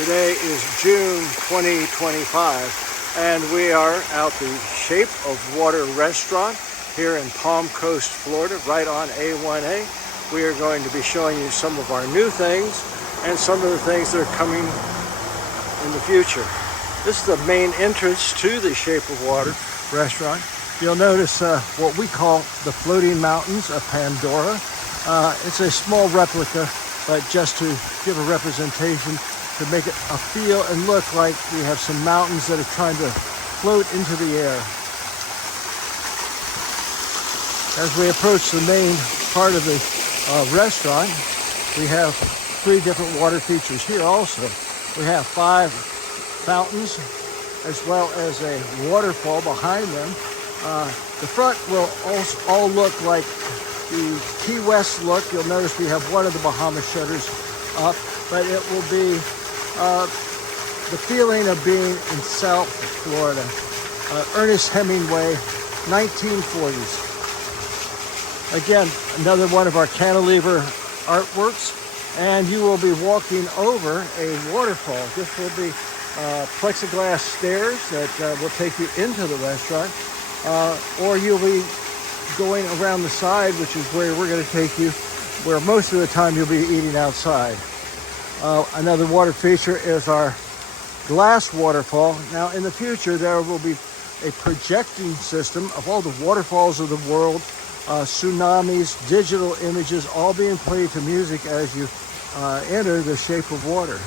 Today is June 2025, and we are at the Shape of Water restaurant here in Palm Coast, Florida, right on A1A. We are going to be showing you some of our new things and some of the things that are coming in the future. This is the main entrance to the Shape of Water restaurant. You'll notice what we call the floating mountains of Pandora. It's a small replica, but just to give a representation, to make it a feel and look like we have some mountains that are trying to float into the air. As we approach the main part of the restaurant, we have 3 different water features here also. We have 5 fountains as well as a waterfall behind them. The front will also all look like the Key West look. You'll notice we have one of the Bahamas shutters up, but it will be the feeling of being in South Florida. Ernest Hemingway, 1940s. Again, another one of our cantilever artworks, and you will be walking over a waterfall. This will be plexiglass stairs that will take you into the restaurant, or you'll be going around the side, which is where we're going to take you, where most of the time you'll be eating outside. Another water feature is our glass waterfall. Now in the future there will be a projecting system of all the waterfalls of the world, tsunamis, digital images, all being played to music as you enter the Shape of Water.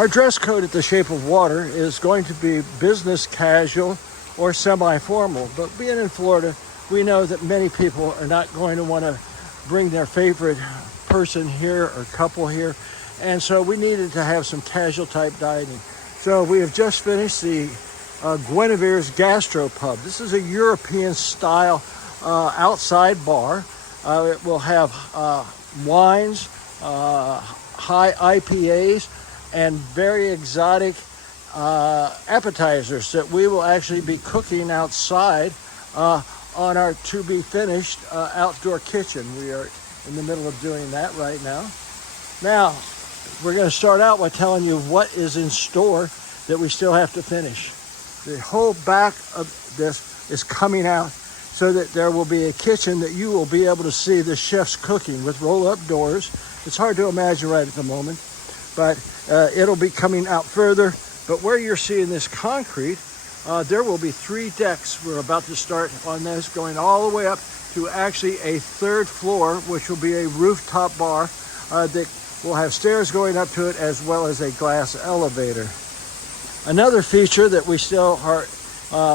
Our dress code at the Shape of Water is going to be business casual or semi-formal, but being in Florida, we know that many people are not going to want to bring their favorite person here or couple here, and so we needed to have some casual type dining. So we have just finished the Guinevere's Gastropub. This is a European style outside bar. It will have wines, high IPAs, and very exotic appetizers that we will actually be cooking outside on our to be finished outdoor kitchen. We are in the middle of doing that right now. Now, we're going to start out by telling you what is in store that we still have to finish. The whole back of this is coming out so that there will be a kitchen that you will be able to see the chefs cooking with roll-up doors. It's hard to imagine right at the moment, but it'll be coming out further. But where you're seeing this concrete, there will be 3 decks. We're about to start on this, going all the way up to actually a 3rd floor, which will be a rooftop bar that will have stairs going up to it, as well as a glass elevator. Another feature that we still are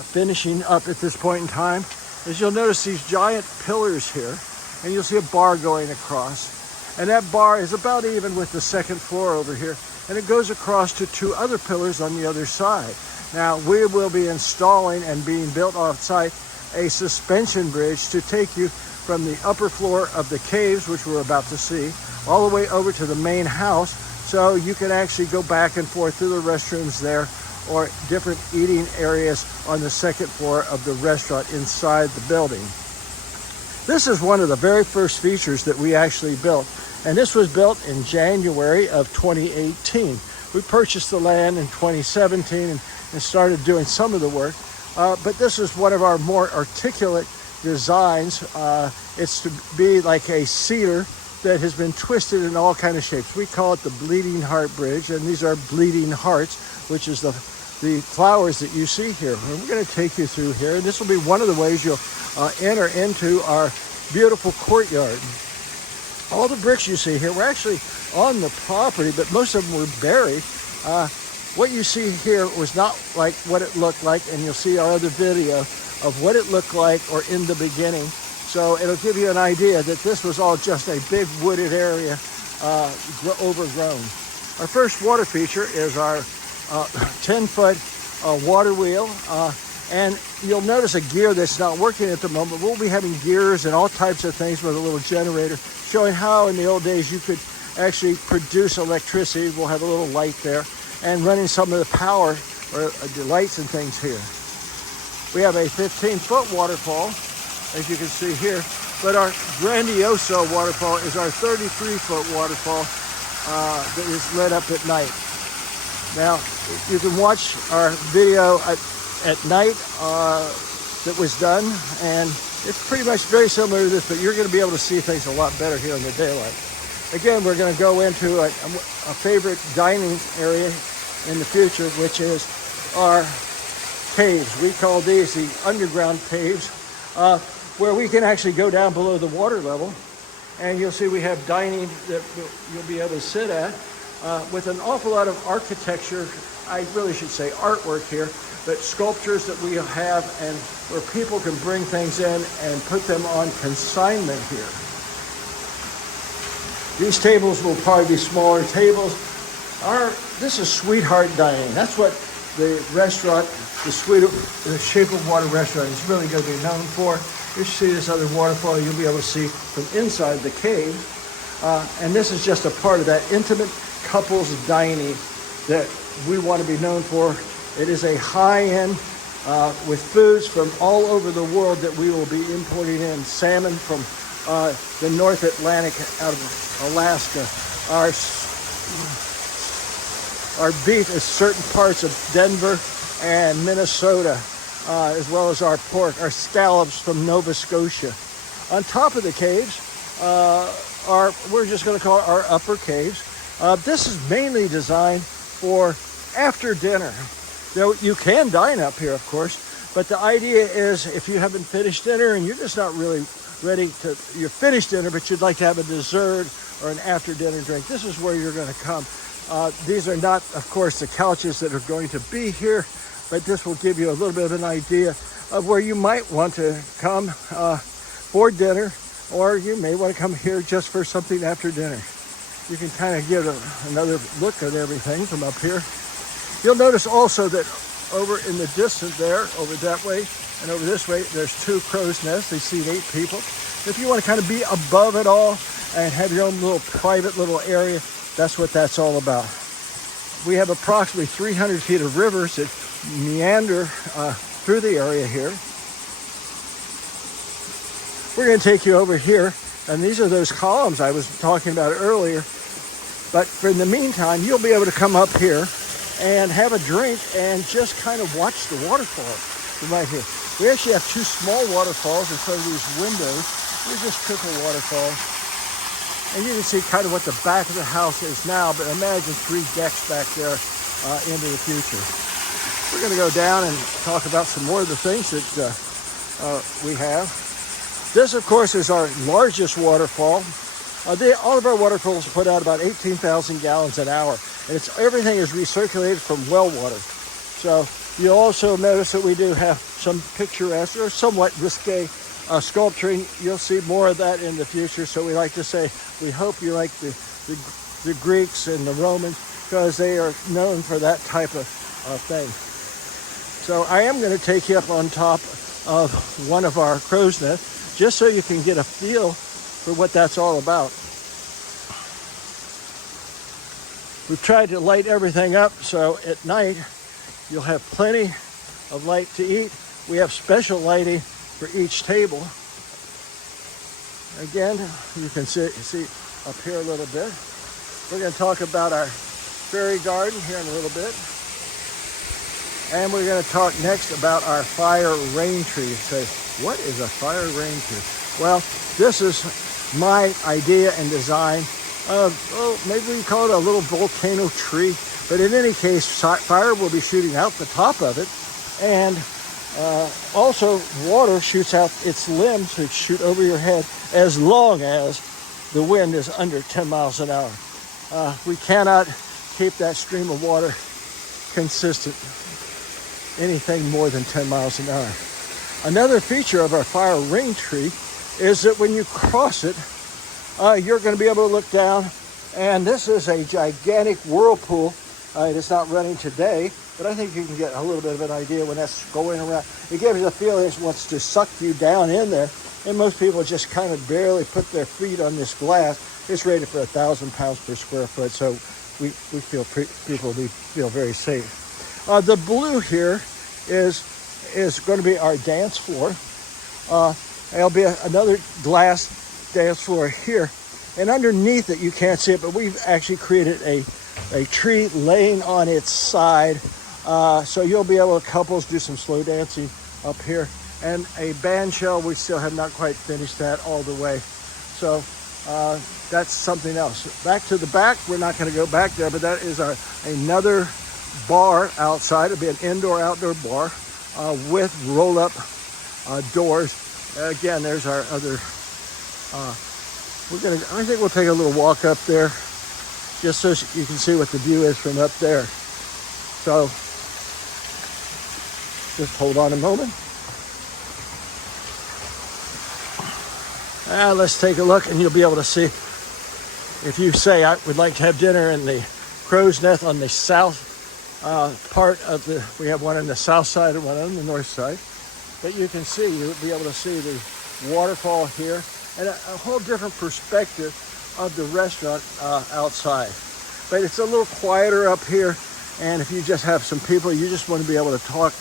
finishing up at this point in time is you'll notice these giant pillars here, and you'll see a bar going across. And that bar is about even with the 2nd floor over here, and it goes across to 2 other pillars on the other side. Now, we will be installing and being built off-site a suspension bridge to take you from the upper floor of the caves, which we're about to see, all the way over to the main house, so you can actually go back and forth through the restrooms there or different eating areas on the 2nd floor of the restaurant inside the building. This is one of the very first features that we actually built, and this was built in January of 2018. We purchased the land in 2017 and started doing some of the work, but this is one of our more articulate designs. It's to be like a cedar that has been twisted in all kind of shapes. We call it the Bleeding Heart Bridge, and these are bleeding hearts, which is the flowers that you see here. And we're going to take you through here, and this will be one of the ways you'll enter into our beautiful courtyard. All the bricks you see here were actually on the property, but most of them were buried. What you see here was not like what it looked like, and you'll see our other video of what it looked like or in the beginning. So it'll give you an idea that this was all just a big wooded area, overgrown. Our first water feature is our 10-foot water wheel. And you'll notice a gear that's not working at the moment. We'll be having gears and all types of things with a little generator, showing how in the old days you could actually produce electricity. We'll have a little light there, and running some of the power or the lights and things here. We have a 15-foot waterfall, as you can see here, but our Grandioso waterfall is our 33-foot waterfall. that is lit up at night. Now, you can watch our video at night that was done, and it's pretty much very similar to this, but you're going to be able to see things a lot better here in the daylight. Again, we're going to go into a favorite dining area in the future, which is our caves. We call these the underground caves, where we can actually go down below the water level, and you'll see we have dining that you'll be able to sit at with an awful lot of architecture. I really should say artwork here, but sculptures that we have, and where people can bring things in and put them on consignment here. These tables will probably be smaller tables. This is Sweetheart Dining. That's what the restaurant, the Shape of Water restaurant, is really going to be known for. You see this other waterfall you'll be able to see from inside the cave. And this is just a part of that intimate couples dining that we want to be known for. It is a high-end with foods from all over the world that we will be importing in. Salmon from the North Atlantic out of Alaska. Our beef is certain parts of Denver and Minnesota, as well as our pork, our scallops from Nova Scotia. On top of the caves, we're just going to call it our upper caves. This is mainly designed for after dinner. You can dine up here, of course, but the idea is if you haven't finished dinner and you're just not really ready to, you're finished dinner, but you'd like to have a dessert or an after dinner drink, this is where you're going to come. These are not, of course, the couches that are going to be here, but this will give you a little bit of an idea of where you might want to come for dinner, or you may want to come here just for something after dinner. You can kind of get another look at everything from up here. You'll notice also that over in the distance there, over that way and over this way, there's two crow's nests. They seat 8 people. If you want to kind of be above it all and have your own little private little area, that's what that's all about. We have approximately 300 feet of rivers that meander through the area here. We're going to take you over here, and these are those columns I was talking about earlier. But for in the meantime, you'll be able to come up here and have a drink and just kind of watch the waterfall from right here. We actually have 2 small waterfalls in front of these windows. They're just trickle waterfalls. And you can see kind of what the back of the house is now, but imagine 3 decks back there into the future. We're going to go down and talk about some more of the things that we have. This, of course, is our largest waterfall. All of our waterfalls put out about 18,000 gallons an hour, and everything is recirculated from well water. So you'll also notice that we do have some picturesque or somewhat risque sculpturing. You'll see more of that in the future. So we like to say, we hope you like the Greeks and the Romans, because they are known for that type of thing. So I am going to take you up on top of one of our crow's nests, just so you can get a feel for what that's all about. We've tried to light everything up so at night you'll have plenty of light to eat. We have special lighting for each table. Again, you can see up here a little bit. We're going to talk about our fairy garden here in a little bit. And we're going to talk next about our fire rain tree. Say, what is a fire rain tree? Well, this is my idea and design of, maybe we call it a little volcano tree. But in any case, fire will be shooting out the top of it. And also, water shoots out its limbs to shoot over your head as long as the wind is under 10 miles an hour. We cannot keep that stream of water consistent anything more than 10 miles an hour. Another feature of our fire ring tree is that when you cross it, you're going to be able to look down, and this is a gigantic whirlpool. It is not running today, but I think you can get a little bit of an idea when that's going around. It gives you the feeling it wants to suck you down in there, and most people just kind of barely put their feet on this glass. It's rated for 1,000 pounds per square foot, so we feel people feel very safe. The blue here is going to be our dance floor. There'll be another glass dance floor here, And underneath it, you can't see it, but we've actually created a tree laying on its side. So you'll be able to couples do some slow dancing up here. And a band shell, we still have not quite finished that all the way. So that's something else. Back to the back, we're not going to go back there, but that is another bar outside. It'll be an indoor-outdoor bar with roll-up doors. Again, there's our other. I think we'll take a little walk up there, just so you can see what the view is from up there. So, just hold on a moment. Let's take a look, and you'll be able to see. If you say I would like to have dinner in the crow's nest on the south part of we have one on the south side and one on the north side. But you can see, you'll be able to see the waterfall here and a whole different perspective of the restaurant outside. But it's a little quieter up here, and if you just have some people, you just want to be able to talk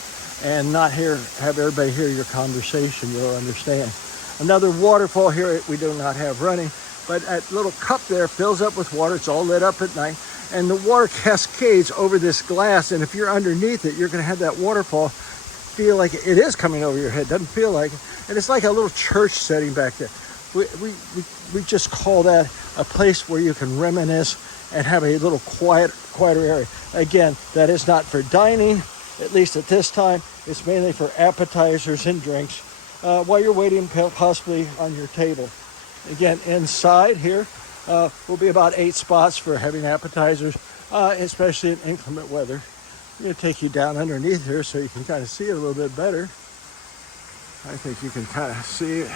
and not have everybody hear your conversation, you'll understand. Another waterfall here we do not have running, but that little cup there fills up with water. It's all lit up at night, and the water cascades over this glass, and if you're underneath it, you're going to have that waterfall feel like it is coming over your head. Doesn't feel like it. And it's like a little church setting back there. We just call that a place where you can reminisce and have a little quieter area. Again, that is not for dining, at least at this time. It's mainly for appetizers and drinks while you're waiting possibly on your table. Again, inside here will be about 8 spots for having appetizers, especially in inclement weather. I'm going to take you down underneath here so you can kind of see it a little bit better. I think you can kind of see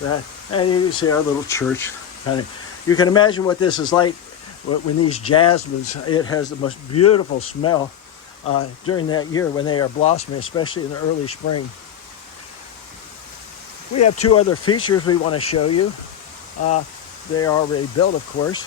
that. And you can see our little church. You can imagine what this is like when these jasmines, it has the most beautiful smell during that year when they are blossoming, especially in the early spring. We have 2 other features we want to show you. They are already built, of course.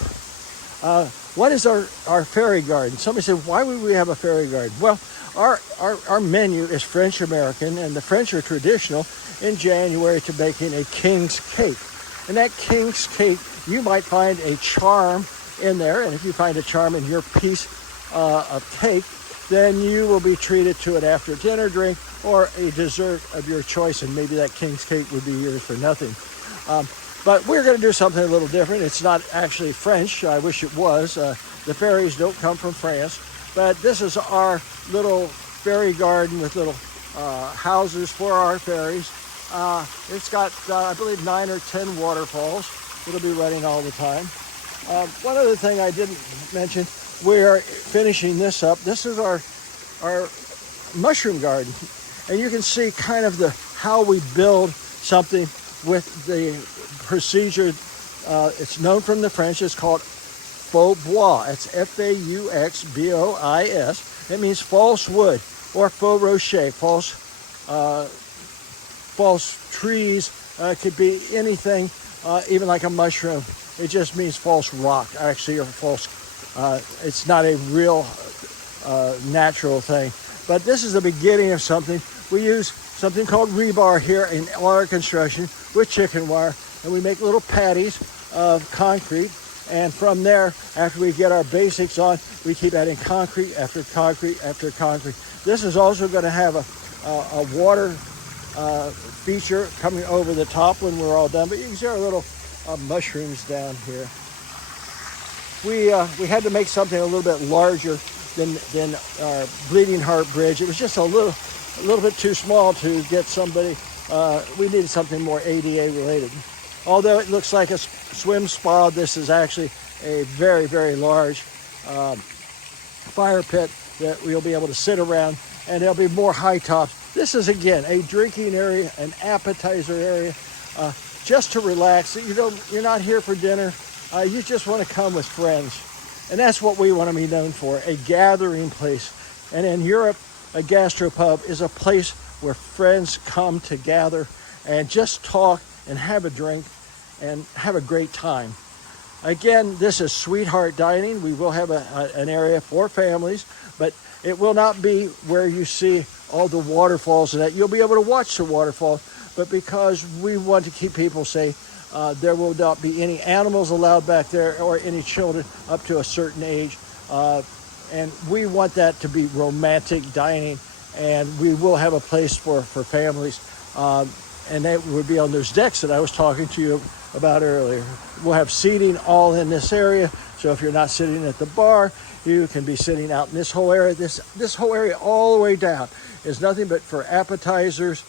What is our fairy garden? Somebody said, why would we have a fairy garden? Well, our menu is French American, and the French are traditional in January to baking a king's cake. And that king's cake, you might find a charm in there, and if you find a charm in your piece of cake, then you will be treated to an after dinner drink or a dessert of your choice, and maybe that king's cake would be yours for nothing. But we're going to do something a little different. It's not actually French. I wish it was. The fairies don't come from France. But this is our little fairy garden with little houses for our fairies. It's got, I believe, 9 or 10 waterfalls. It'll be running all the time. One other thing I didn't mention, we are finishing this up. This is our mushroom garden. And you can see kind of how we build something with the procedure. It's known from the French. It's called faux bois. It's Fauxbois. It means false wood or faux rocher, false trees. It could be anything, even like a mushroom. It just means false rock, actually, or false. It's not a real natural thing. But this is the beginning of something. We use something called rebar here in our construction with chicken wire, and we make little patties of concrete. And from there, after we get our basics on, we keep adding concrete after concrete after concrete. This is also going to have a water feature coming over the top when we're all done. But you can see our little mushrooms down here. We had to make something a little bit larger than our Bleeding Heart Bridge. It was just a little bit too small to get somebody. We needed something more ADA related. Although it looks like a swim spa, this is actually a very, very large fire pit that we'll be able to sit around, and there'll be more high tops. This is, again, a drinking area, an appetizer area, just to relax. You're not here for dinner. You just want to come with friends. And that's what we want to be known for, a gathering place. And in Europe, a gastropub is a place where friends come to gather and just talk and have a drink and have a great time. Again, this is Sweetheart Dining. We will have an area for families, but it will not be where you see all the waterfalls and that. You'll be able to watch the waterfalls, but because we want to keep people safe, There will not be any animals allowed back there or any children up to a certain age. And we want that to be romantic dining, and we will have a place for families. And that would be on those decks that I was talking to you about earlier. We'll have seating all in this area. So if you're not sitting at the bar, you can be sitting out in this whole area. This whole area all the way down is nothing but for appetizers,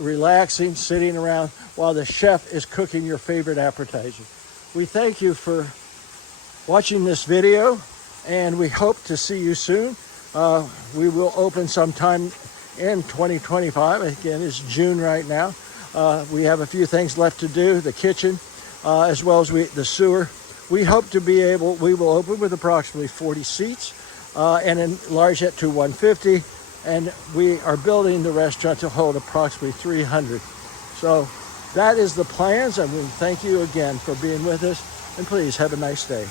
relaxing, sitting around while the chef is cooking your favorite appetizer. We thank you for watching this video, and we hope to see you soon. We will open sometime in 2025. Again, it's June right now. We have a few things left to do, the kitchen, as well as the sewer. We hope to be able, we will open with approximately 40 seats and enlarge it to 150. And we are building the restaurant to hold approximately 300. So that is the plans, and we thank you again for being with us, and please have a nice day.